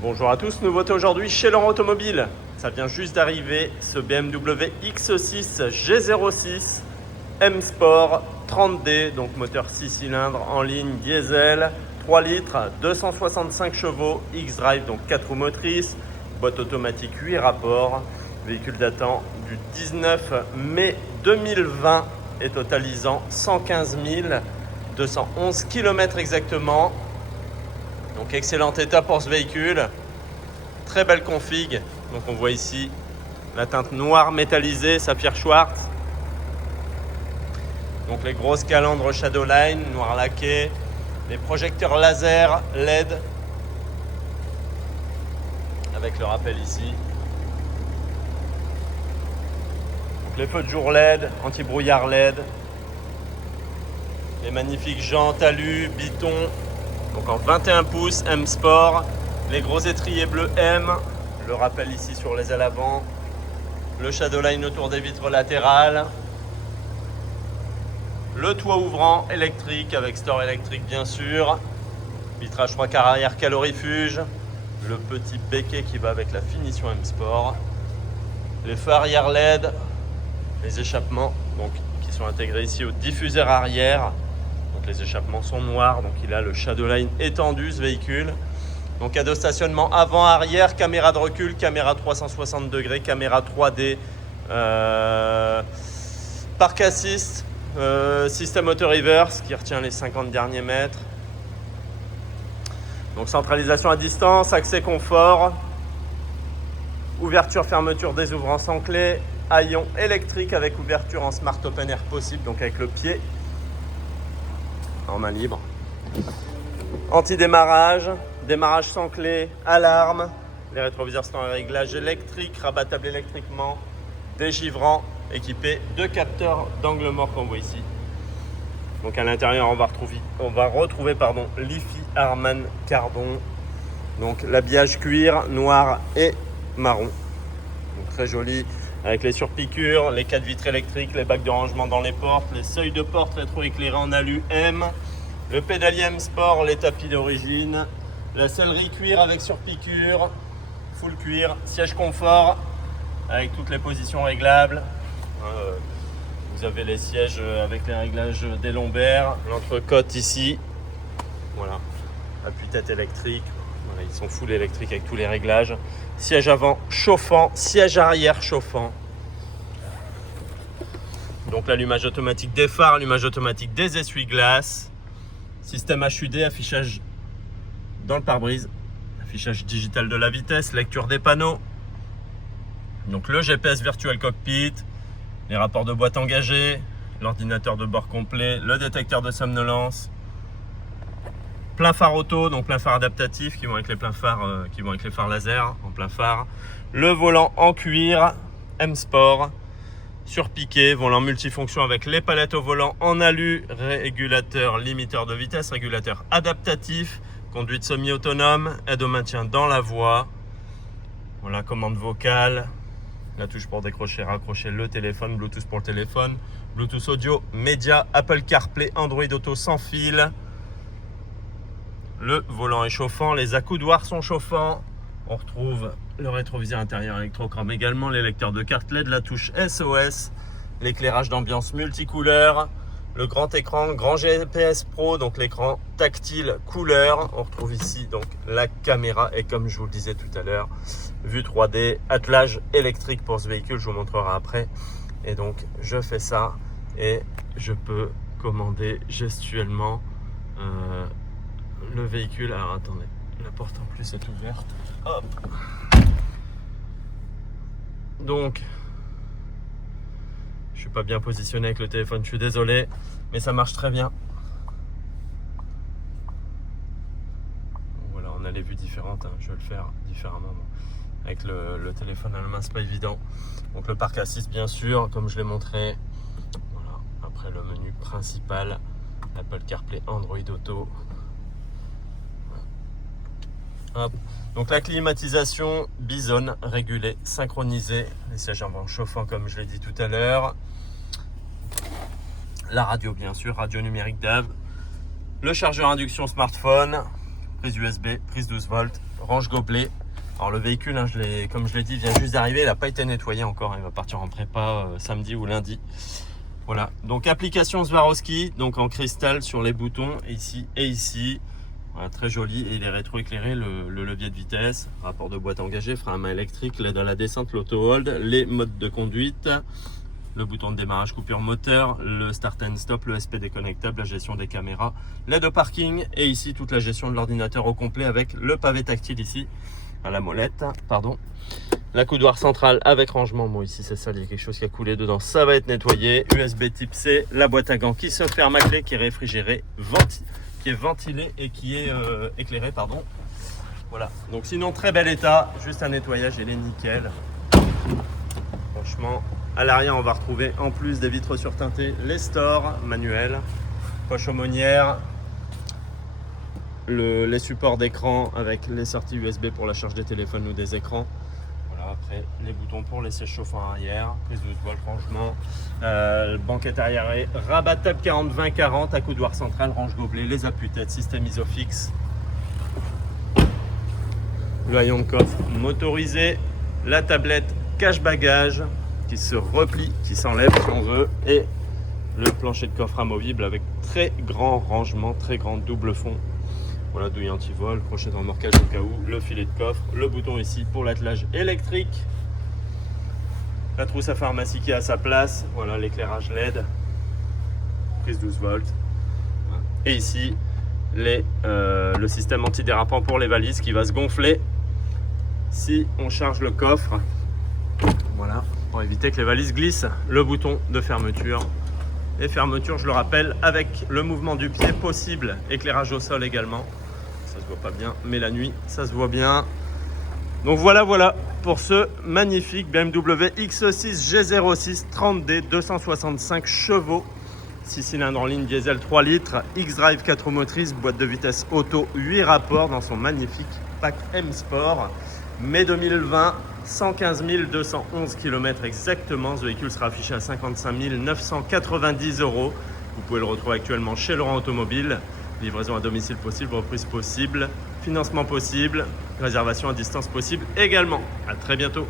Bonjour à tous, nouveauté aujourd'hui chez Laurent Automobile. Ça vient juste d'arriver, ce BMW X6 G06 M Sport 30D, donc moteur 6 cylindres en ligne diesel, 3 litres, 265 chevaux, X-Drive, donc 4 roues motrices, boîte automatique 8 rapports, véhicule datant du 19 mai 2020 et totalisant 115 211 km exactement. Donc excellent état pour ce véhicule, très belle config. Donc on voit ici la teinte noire métallisée, saphir Schwartz. Donc les grosses calandres Shadowline, noir laqué, les projecteurs laser LED avec le rappel ici. Donc les feux de jour LED, anti-brouillard LED, les magnifiques jantes alu, biton. Donc en 21 pouces, M Sport, les gros étriers bleus M, le rappel ici sur les ailes avant, le Shadowline autour des vitres latérales, le toit ouvrant électrique avec store électrique bien sûr, vitrage 3 quarts arrière calorifuge, le petit béquet qui va avec la finition M Sport, les feux arrière LED, les échappements donc, qui sont intégrés ici au diffuseur arrière. Donc les échappements sont noirs, donc il a le Shadowline étendu ce véhicule. Donc cadeau stationnement avant, arrière, caméra de recul, caméra 360 degrés, caméra 3D, park assist, système auto reverse qui retient les 50 derniers mètres. Donc centralisation à distance, accès confort, ouverture fermeture des ouvrants sans clé, haillon électrique avec ouverture en smart open air possible, donc avec le pied en main libre. Anti-démarrage, démarrage sans clé, alarme, les rétroviseurs sont en réglage électrique, rabattable électriquement, dégivrant, équipé de capteurs d'angle mort qu'on voit ici. Donc à l'intérieur on va retrouver l'IFI Harman Carbon, donc l'habillage cuir noir et marron, donc très joli avec les surpiqûres, les 4 vitres électriques, les bacs de rangement dans les portes, les seuils de porte rétro-éclairés en alu M, le pédalier M Sport, les tapis d'origine, la sellerie cuir avec surpiqûre, full cuir, siège confort avec toutes les positions réglables. Vous avez les sièges avec les réglages des lombaires, l'entrecôte ici, voilà, appuie-tête électrique, voilà, ils sont full électriques avec tous les réglages. Siège avant chauffant, siège arrière chauffant. Donc l'allumage automatique des phares, allumage automatique des essuie-glaces. Système HUD, affichage dans le pare-brise. Affichage digital de la vitesse, lecture des panneaux. Donc le GPS Virtual Cockpit, les rapports de boîte engagés, l'ordinateur de bord complet, le détecteur de somnolence. Plein phare auto, donc plein phare adaptatif qui vont avec les pleins phares, qui vont avec les phares laser en plein phare. Le volant en cuir, M Sport, surpiqué, volant multifonction avec les palettes au volant en alu, régulateur limiteur de vitesse, régulateur adaptatif, conduite semi-autonome, aide au maintien dans la voie. Voilà, commande vocale, la touche pour décrocher, raccrocher le téléphone, Bluetooth pour le téléphone, Bluetooth audio, média, Apple CarPlay, Android Auto sans fil. Le volant est chauffant, les accoudoirs sont chauffants. On retrouve le rétroviseur intérieur électrochrome également, les lecteurs de carte LED, la touche SOS, l'éclairage d'ambiance multicouleur, le grand écran, grand GPS Pro, donc l'écran tactile couleur. On retrouve ici donc la caméra et comme je vous le disais tout à l'heure, vue 3D, attelage électrique pour ce véhicule, je vous montrerai après. Et donc je fais ça et je peux commander gestuellement le véhicule. Alors attendez, la porte en plus est ouverte. Hop. Donc, je suis pas bien positionné avec le téléphone, je suis désolé, mais ça marche très bien. Donc voilà, on a les vues différentes, hein. Je vais le faire différemment. Bon. Avec le téléphone à la main, c'est pas évident. Donc le parc assist bien sûr, comme je l'ai montré. Voilà. Après le menu principal, Apple CarPlay, Android Auto. Hop. Donc la climatisation Bison régulée, synchronisée, les sièges avant chauffants comme je l'ai dit tout à l'heure, la radio bien sûr, radio numérique DAB, le chargeur induction smartphone, prise USB, prise 12 volts, range gobelet. Alors le véhicule, hein, comme je l'ai dit, vient juste d'arriver, il n'a pas été nettoyé encore, il va partir en prépa samedi ou lundi. Voilà, donc application Swarovski, donc en cristal sur les boutons, ici et ici. Voilà, très joli, et il est rétroéclairé, le levier de vitesse, rapport de boîte engagé, frein à main électrique, l'aide à la descente, l'auto-hold, les modes de conduite, le bouton de démarrage coupure moteur, le start and stop, le SP déconnectable, la gestion des caméras, l'aide au parking, et ici toute la gestion de l'ordinateur au complet avec le pavé tactile ici, à la molette, pardon. La coudoir centrale avec rangement, bon ici c'est sale, il y a quelque chose qui a coulé dedans, ça va être nettoyé. USB type C, la boîte à gants qui se ferme à clé, qui est réfrigérée, qui est ventilée et qui est éclairée, pardon. Voilà, donc sinon très bel état, juste un nettoyage, il est nickel. Franchement, à l'arrière on va retrouver en plus des vitres surteintées, les stores manuels, poche aumônière, les supports d'écran avec les sorties USB pour la charge des téléphones ou des écrans. Voilà, après les boutons pour les sièges chauffants arrière, prise 12 volts, rangement, banquette arrière rabattable 40-20-40 à coudoir central, range gobelet, les appuis-têtes, système isofix, le haillon de coffre motorisé, la tablette cache-bagages qui se replie, qui s'enlève si on veut, et le plancher de coffre amovible avec très grand rangement, très grand double fond. Voilà, douille anti-vol, crochet de remorquage au cas où, le filet de coffre, le bouton ici pour l'attelage électrique, la trousse à pharmacie qui est à sa place, voilà l'éclairage LED, prise 12 volts, et ici le système antidérapant pour les valises qui va se gonfler si on charge le coffre, voilà, pour éviter que les valises glissent, le bouton de fermeture. Et fermeture, je le rappelle, avec le mouvement du pied possible, éclairage au sol également. Ça se voit pas bien, mais la nuit, ça se voit bien. Donc voilà pour ce magnifique BMW X6 G06 30D 265 chevaux, 6 cylindres en ligne diesel 3 litres, X-Drive 4 roues motrices, boîte de vitesse auto 8 rapports dans son magnifique pack M Sport. Mai 2020, 115 211 km exactement. Ce véhicule sera affiché à 55 990 €. Vous pouvez le retrouver actuellement chez Laurent Automobile. Livraison à domicile possible, reprise possible, financement possible, réservation à distance possible également. À très bientôt.